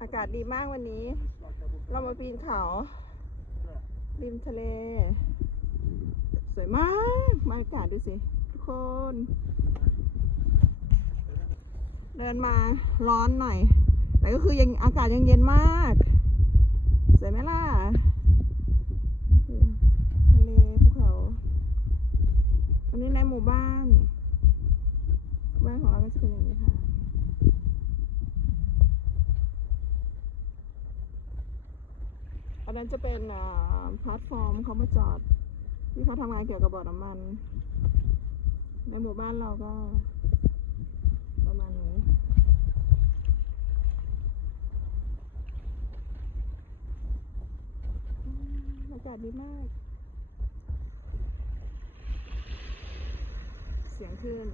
อากาศดีมากวันนี้ เรามาปีนเขาริมทะเลสวยมากมาอากาศดูสิทุกคนเดินมาร้อนหน่อยแต่ก็คือยังอากาศยังเย็นมากสวยไหมล่ะทะเลภูเขาอันนี้ในหมู่บ้านของเราก็จะเป็นอย่างนี้ค่ะอันนั้นจะเป็นแพลตฟอร์มเขามาจอดที่เขาทำงานเกี่ยวกับบ่อน้ำมันในหมู่บ้านเราก็ประมาณนี้อากาศดีมากเสียงคลื่น